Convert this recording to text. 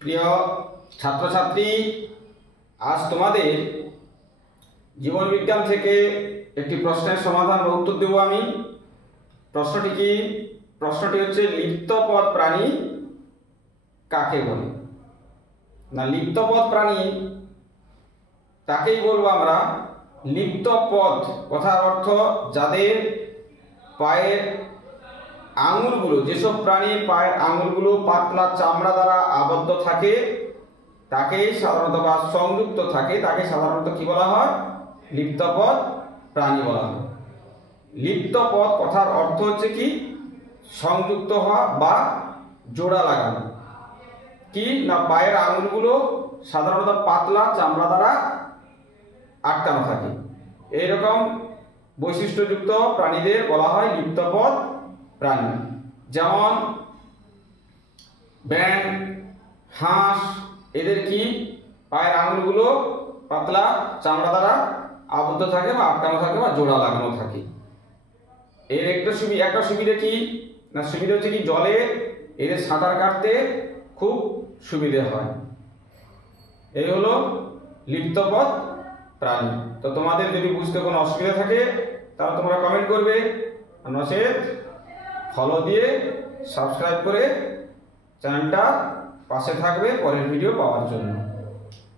প্রিয় ছাত্রছাত্রী, আজ তোমাদের জীবন বিজ্ঞান থেকে একটি প্রশ্নের সমাধান বা উত্তর দেব আমি। প্রশ্নটি হচ্ছে লিপ্তপদ প্রাণী কাকে বলে? না, লিপ্তপদ প্রাণী তাকেই বলবো আমরা। লিপ্তপদ কথার অর্থ যাদের পায়ের আঙুলগুলো, যেসব প্রাণীর পায়ের আঙুলগুলো পাতলা চামড়া দ্বারা আবদ্ধ থাকে তাকেই সাধারণত বা সংযুক্ত থাকে তাকে সাধারণত কি বলা হয়? লিপ্তপদ প্রাণী বলা হয়। লিপ্তপদ কথার অর্থ হচ্ছে কি? সংযুক্ত হওয়া বা জোড়া লাগানো। কি না, পায়ের আঙুলগুলো সাধারণত পাতলা চামড়া দ্বারা আটকানো থাকে। এইরকম বৈশিষ্ট্যযুক্ত প্রাণীদের বলা হয় লিপ্তপদ প্রাণী। যেমন ব্যাঙ, হাঁস, এদের কি পায়ের আঙুলগুলো পাতলা চামড়া দ্বারা আবদ্ধ থাকে বা আটকানো থাকে বা জোড়া লাগানো থাকে। এর একটা সুবিধা কি না, সুবিধা হচ্ছে কি জলে এদের সাঁতার কাটতে খুব সুবিধে হয়। এই হলো লিপ্তপদ প্রাণী। তো তোমাদের যদি বুঝতে কোনো অসুবিধা থাকে তাহলে তোমরা কমেন্ট করবে, নচেত ফলো দিয়ে সাবস্ক্রাইব করে চ্যানেলটা পাশে থাকবে পরের ভিডিও পাওয়ার জন্য।